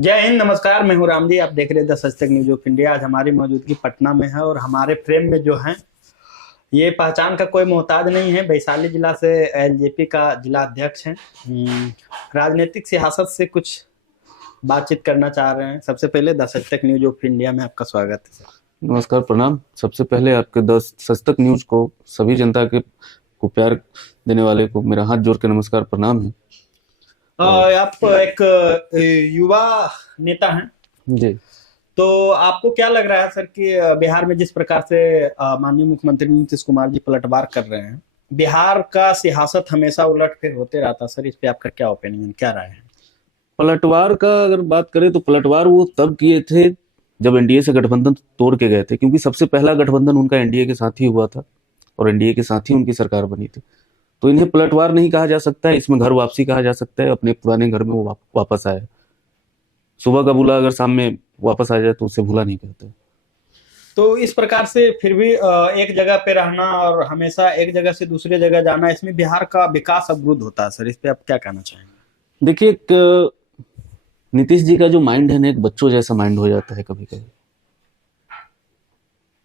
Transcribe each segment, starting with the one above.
जय हिंद, नमस्कार। मैं हूं राम जी। आप देख रहे हैं द सच तक न्यूज ऑफ इंडिया। आज हमारी मौजूदगी पटना में है और हमारे फ्रेम में जो है ये पहचान का कोई मोहताज नहीं है। वैशाली जिला से एलजेपी का जिला अध्यक्ष हैं। राजनीतिक सियासत से कुछ बातचीत करना चाह रहे हैं। सबसे पहले द सच तक न्यूज ऑफ इंडिया में आपका स्वागत है सर। नमस्कार, प्रणाम। सबसे पहले आपके 10 सच तक न्यूज को सभी जनता को प्यार देने वाले को मेरा हाथ जोड़ के नमस्कार प्रणाम है। आप एक युवा नेता हैं, जी। तो आपको क्या लग रहा है सर कि बिहार में जिस प्रकार से माननीय मुख्यमंत्री नीतीश कुमार जी पलटवार कर रहे हैं, बिहार का सियासत हमेशा उलटफेर होते रहता सर, इस पे आपका क्या ओपिनियन, क्या राय है? पलटवार का अगर बात करें तो पलटवार वो तब किए थे जब एनडीए से गठबंधन तोड़ के गए थे, क्योंकि सबसे पहला गठबंधन उनका एनडीए के साथ ही हुआ था और एनडीए के साथ ही उनकी सरकार बनी थी। तो इन्हें पलटवार नहीं कहा जा सकता है, इसमें घर वापसी कहा जा सकता है। अपने पुराने घर में वो वापस आए। सुबह का बुला अगर शाम में वापस आ जाए तो उसे भूला नहीं कहते। तो इस प्रकार से फिर भी एक जगह पे रहना और हमेशा एक जगह से दूसरे जगह जाना, इसमें बिहार का विकास अवरुद्ध होता है सर, इस पे आप क्या कहना चाहेंगे? देखिए, नीतीश जी का जो माइंड है ना, एक बच्चों जैसा माइंड हो जाता है कभी कभी।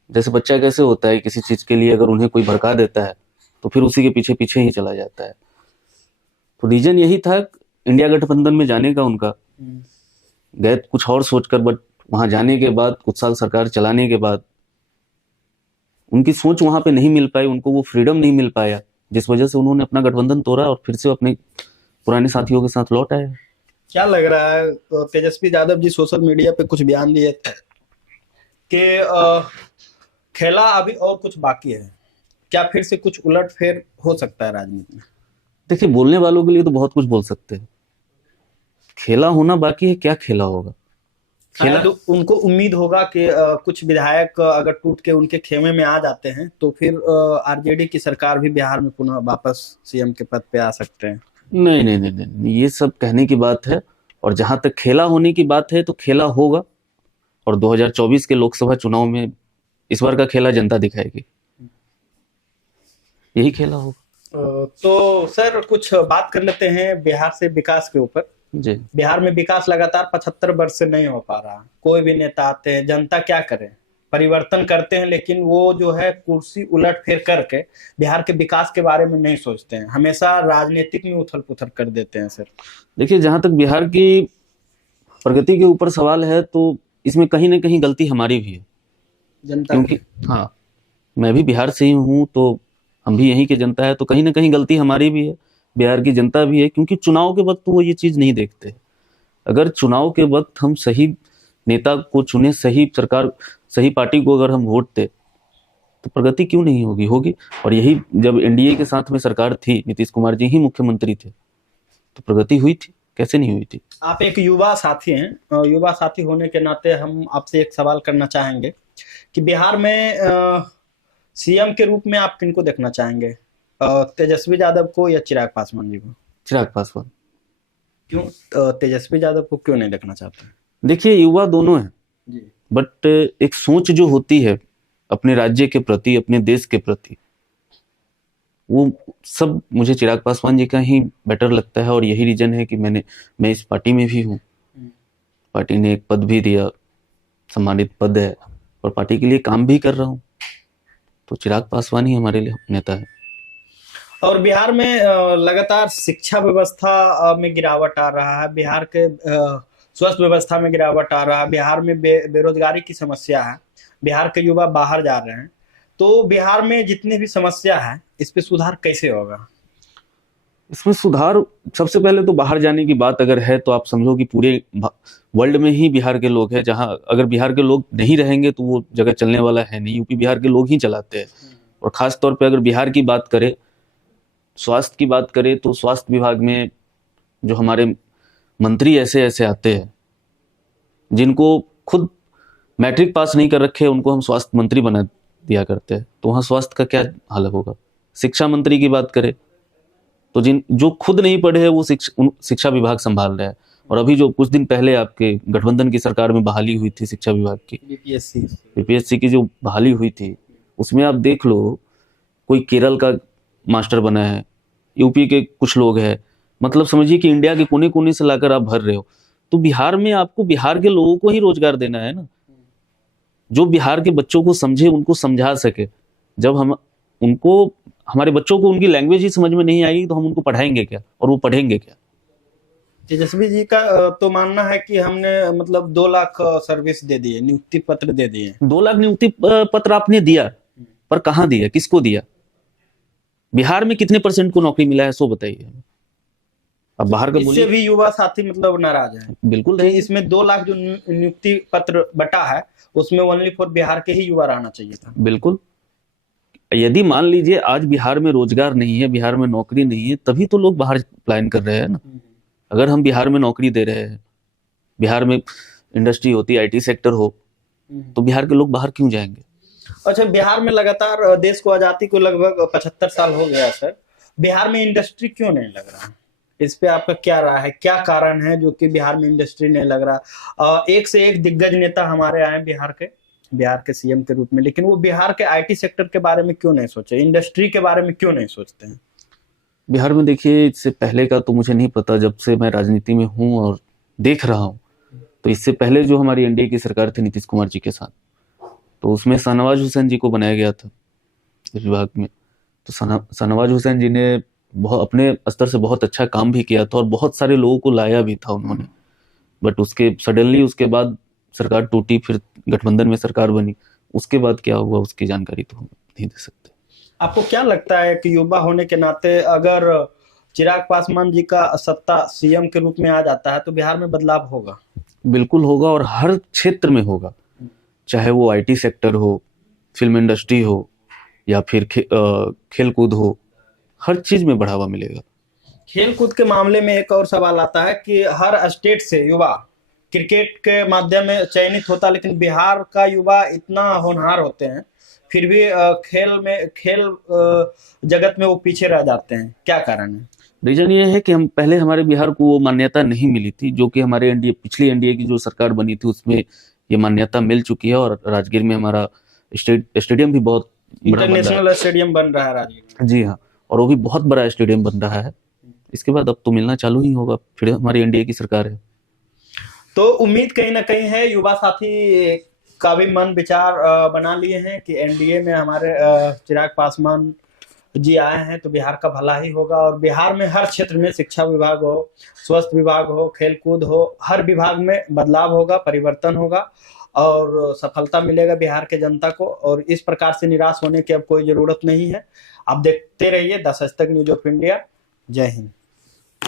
जैसे बच्चा कैसे होता है, किसी चीज के लिए अगर उन्हें कोई भड़का देता है तो फिर उसी के पीछे पीछे ही चला जाता है। तो रीजन यही था इंडिया गठबंधन में जाने का उनका। गए कुछ और सोचकर, बट वहां जाने के बाद, कुछ साल सरकार चलाने के बाद उनकी सोच वहां पे नहीं मिल पाई, उनको वो फ्रीडम नहीं मिल पाया, जिस वजह से उन्होंने अपना गठबंधन तोड़ा और फिर से अपने पुराने साथियों के साथ लौट आए। क्या लग रहा है, तेजस्वी यादव जी सोशल मीडिया पे कुछ बयान दिए थे कि खेला अभी और कुछ बाकी है, क्या फिर से कुछ उलटफेर हो सकता है राजनीति में? देखिए, बोलने वालों के लिए तो बहुत कुछ बोल सकते हैं। खेला होना बाकी है, क्या खेला होगा? खेला शायद उनको उम्मीद होगा कि कुछ विधायक अगर टूट के उनके खेमे में आ जाते हैं तो फिर आरजेडी की सरकार भी बिहार में पुनः वापस सीएम के पद पे आ सकते हैं। नहीं नहीं नहीं नहीं, ये सब कहने की बात है। और जहां तक खेला होने की बात है तो खेला होगा, और 2024 के लोकसभा चुनाव में इस बार का खेला जनता दिखाएगी। यही खेला होगा। तो सर कुछ बात कर लेते हैं बिहार से विकास के ऊपर। जी। बिहार में विकास लगातार 75 वर्ष से नहीं हो पा रहा। कोई भी नेता आते हैं, जनता क्या करे, परिवर्तन करते हैं, लेकिन वो जो है कुर्सी उलट फेर करके बिहार के विकास के बारे में नहीं सोचते हैं, हमेशा राजनीतिक में उथल पुथल कर देते हैं सर। देखिए, जहां तक बिहार की प्रगति के ऊपर सवाल है तो इसमें कहीं ना कहीं गलती हमारी भी है, जनता क्योंकि हाँ, मैं भी बिहार से ही हूँ, तो हम भी यहीं के जनता है, तो कहीं ना कहीं गलती हमारी भी है, बिहार की जनता भी है। क्योंकि चुनाव के वक्त तो वो ये चीज नहीं देखते। अगर चुनाव के वक्त हम सही नेता को चुने, सही सरकार, सही पार्टी को अगर हम वोट दे, तो प्रगति क्यों नहीं होगी? होगी। और यही जब एनडीए के साथ में सरकार थी, नीतीश कुमार जी ही मुख्यमंत्री थे, तो प्रगति हुई थी, कैसे नहीं हुई थी? आप एक युवा साथी हैं, युवा साथी होने के नाते हम आपसे एक सवाल करना चाहेंगे कि बिहार में सीएम के रूप में आप किनको देखना चाहेंगे, तेजस्वी यादव को या चिराग पासवान जी को? चिराग पासवान। क्यों तेजस्वी यादव को क्यों नहीं देखना चाहते हैं? देखिए, युवा दोनों हैं, जी। बट एक सोच जो होती है अपने राज्य के प्रति, अपने देश के प्रति, वो सब मुझे चिराग पासवान जी का ही बेटर लगता है। और यही रीजन है कि मैं इस पार्टी में भी हूँ। पार्टी ने एक पद भी दिया, सम्मानित पद है, और पार्टी के लिए काम भी कर रहा हूँ। तो चिराग पासवान ही हमारे लिए नेता है। और बिहार में लगातार शिक्षा व्यवस्था में गिरावट आ रहा है, बिहार के स्वास्थ्य व्यवस्था में गिरावट आ रहा है, बिहार में बेरोजगारी की समस्या है, बिहार के युवा बाहर जा रहे हैं। तो बिहार में जितनी भी समस्या है, इस पे सुधार कैसे होगा? इसमें सुधार, सबसे पहले तो बाहर जाने की बात अगर है तो आप समझो कि पूरे वर्ल्ड में ही बिहार के लोग हैं। जहां अगर बिहार के लोग नहीं रहेंगे तो वो जगह चलने वाला है नहीं। यूपी बिहार के लोग ही चलाते हैं। और खास तौर पे अगर बिहार की बात करें, स्वास्थ्य की बात करें, तो स्वास्थ्य विभाग में जो हमारे मंत्री ऐसे ऐसे आते हैं जिनको खुद मैट्रिक पास नहीं कर रखे, उनको हम स्वास्थ्य मंत्री बना दिया करते हैं। तो वहाँ स्वास्थ्य का क्या हाल होगा? शिक्षा मंत्री की बात करें तो जो खुद नहीं पढ़े हैं वो शिक्षा विभाग संभाल रहा है। और अभी जो कुछ दिन पहले आपके गठबंधन की सरकार में बहाली हुई थी शिक्षा विभाग की, बीपीएससी की जो बहाली हुई थी, उसमें आप देख लो, कोई केरल का मास्टर बना है, यूपी के कुछ लोग हैं। मतलब समझिए कि इंडिया के कोने कोने से लाकर आप भर रहे हो। तो बिहार में आपको बिहार के लोगों को ही रोजगार देना है ना, जो बिहार के बच्चों को समझे, उनको समझा सके। जब हम उनको, हमारे बच्चों को उनकी लैंग्वेज ही समझ में नहीं आएगी तो हम उनको पढ़ाएंगे क्या और वो पढ़ेंगे क्या? तेजस्वी जी का तो मानना है कि हमने मतलब 2 लाख सर्विस दे दिए, नियुक्ति पत्र दे दिए। 2 लाख नियुक्ति पत्र आपने दिया, पर कहाँ दिया, किसको दिया? बिहार में कितने % को नौकरी मिला है सो बताइए। अब बाहर का इससे बोलिए। भी युवा साथी मतलब नाराज है। बिल्कुल तो नहीं। इसमें 2 लाख जो नियुक्ति पत्र बटा है उसमें ओनली फॉर बिहार के ही युवा रहना चाहिए था। बिल्कुल। यदि मान लीजिए आज बिहार में रोजगार नहीं है, बिहार में नौकरी नहीं है, तभी तो लोग बाहर प्लान कर रहे हैं ना। अगर हम बिहार में नौकरी दे रहे हैं, बिहार में इंडस्ट्री होती, IT सेक्टर हो, तो बिहार के लोग बाहर क्यों जाएंगे? अच्छा, बिहार में लगातार देश को आजादी को लगभग 75 साल हो गया सर, बिहार में इंडस्ट्री क्यों नहीं लग रहा? इस पे आपका क्या राय है, क्या कारण है जो कि बिहार में इंडस्ट्री नहीं लग रहा? एक से एक दिग्गज नेता हमारे आए बिहार के CM के रूप में, लेकिन वो बिहार के IT सेक्टर के बारे में क्यों नहीं सोचे, इंडस्ट्री के बारे में क्यों नहीं सोचते हैं? बिहार में देखिए, इससे पहले का तो मुझे नहीं पता, जब से मैं राजनीति में हूँ और देख रहा हूँ, तो इससे पहले जो हमारी NDA की सरकार थी नीतीश कुमार जी के साथ, तो उसमें शाहनवाज हुसैन जी को बनाया गया था इस विभाग में। तो शाहनवाज हुसैन जी ने अपने स्तर से बहुत अच्छा काम भी किया था और बहुत सारे लोगों को लाया भी था उन्होंने। बट उसके बाद सरकार टूटी, फिर गठबंधन में सरकार बनी, उसके बाद क्या हुआ उसकी जानकारी तो हम नहीं दे सकते। आपको क्या लगता है कि युवा होने के नाते अगर चिराग पासवान जी का सत्ता CM के रूप में आ जाता है तो बिहार में बदलाव होगा? बिल्कुल होगा, और हर क्षेत्र में होगा, चाहे वो IT सेक्टर हो, फिल्म इंडस्ट्री हो, या फिर खेल कूद हो, हर चीज में बढ़ावा मिलेगा। खेल कूद के मामले में एक और सवाल आता है कि हर स्टेट से युवा क्रिकेट के माध्यम में चयनित होता, लेकिन बिहार का युवा इतना होनहार होते हैं फिर भी खेल जगत में वो पीछे रह जाते हैं, क्या कारण है? रीजन ये है कि हम पहले, हमारे बिहार को वो मान्यता नहीं मिली थी, जो कि हमारे पिछली NDA की जो सरकार बनी थी उसमें ये मान्यता मिल चुकी है। और राजगीर में हमारा स्टेडियम भी बहुत बड़ा इंटरनेशनल स्टेडियम बन रहा है राजगीर में। जी हाँ, और वो भी बहुत बड़ा स्टेडियम बन रहा है। इसके बाद अब तो मिलना चालू ही होगा, फिर हमारी NDA की सरकार है। तो उम्मीद कहीं ना कहीं है, युवा साथी का भी मन विचार बना लिए हैं कि NDA में हमारे चिराग पासवान जी आए हैं तो बिहार का भला ही होगा। और बिहार में हर क्षेत्र में, शिक्षा विभाग हो, स्वास्थ्य विभाग हो, खेल कूद हो, हर विभाग में बदलाव होगा, परिवर्तन होगा और सफलता मिलेगा बिहार के जनता को। और इस प्रकार से निराश होने की अब कोई जरूरत नहीं है। आप देखते रहिए द सच तक न्यूज ऑफ इंडिया। जय हिंद।